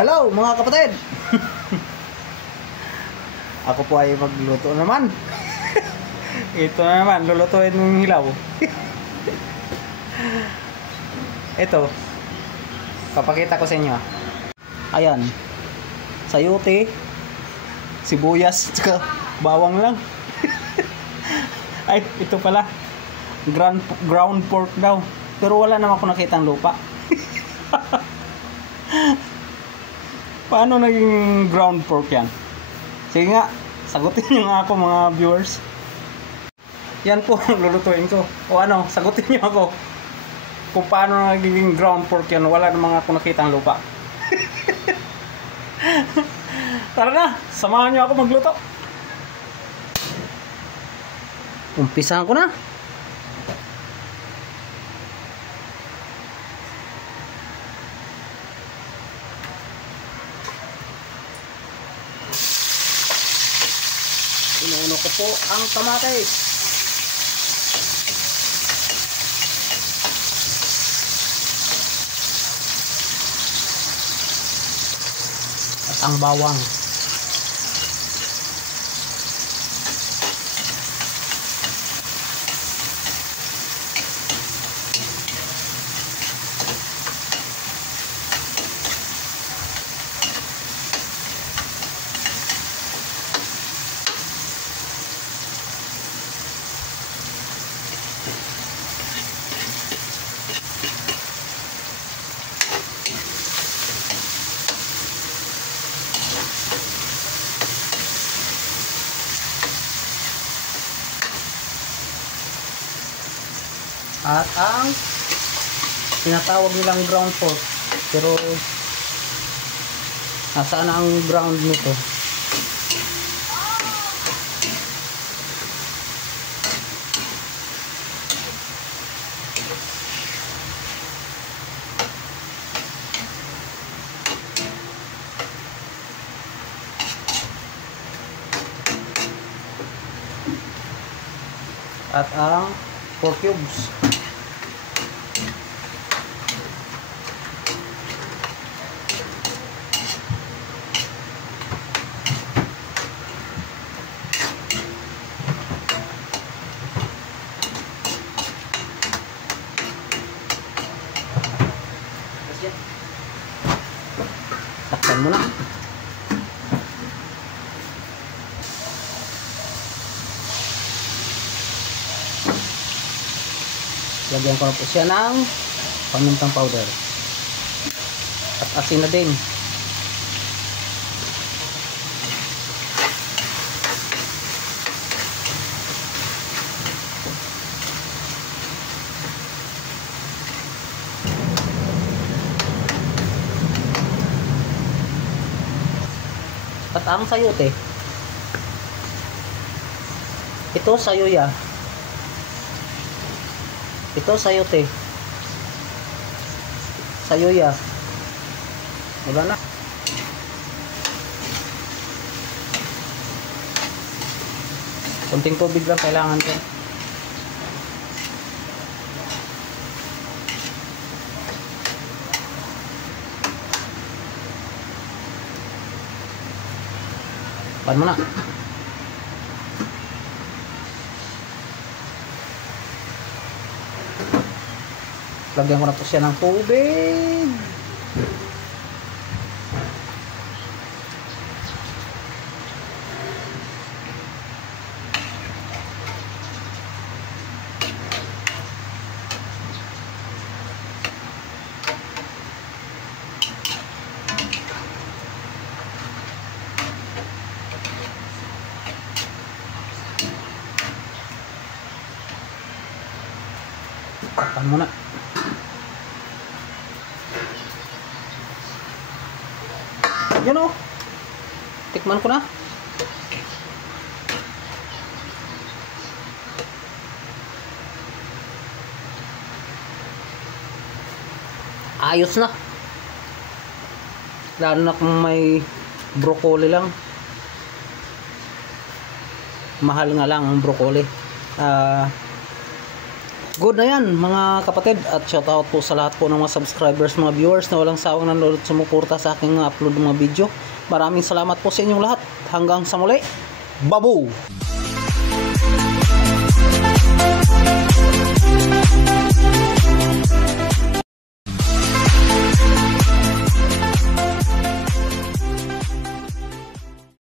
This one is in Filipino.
Hello mga kapatid. Ako po ay magluto naman. Ito na naman, lulutuin ng hilaw. Ito, papakita ko sa inyo. Ayan, sayote, sibuyas, tsaka bawang lang. Ay, ito pala, ground pork daw. Pero wala naman ako nakitang lupa. Paano naging ground pork yan? Sige nga, sagutin nyo nga ako mga viewers. Yan po ang lulutuin ko. O ano, sagutin nyo ako. Kung paano naging ground pork yan, wala namang ako nakitang lupa. Tara na, samahan nyo ako magluto. Umpisahan ko na. Inuuno ko po ang kamatis. At ang bawang. At ang tinatawag nilang ground pork, pero nasaan na ang ground nito? At ang pork cubes. Takpan mo na. Lagyan ko na po siya ng pamintang powder. At asin na din. At ang sayote. Ito sayoya. Ito sayote. Sayoya. Wala na. Kunting tubig lang kailangan ko. Pan mo na. Lagyan ko na po siya ng tubig. Takpan mo na. Yun o. Tikman ko na. Ayos na. Lalo na kung may broccoli lang. Mahal nga lang ang broccoli. Good na yan mga kapatid, at shoutout po sa lahat po ng mga subscribers, mga viewers na walang sawang nanonood sumuporta sa aking upload ng mga video. Maraming salamat po sa inyong lahat. Hanggang sa muli. Babu!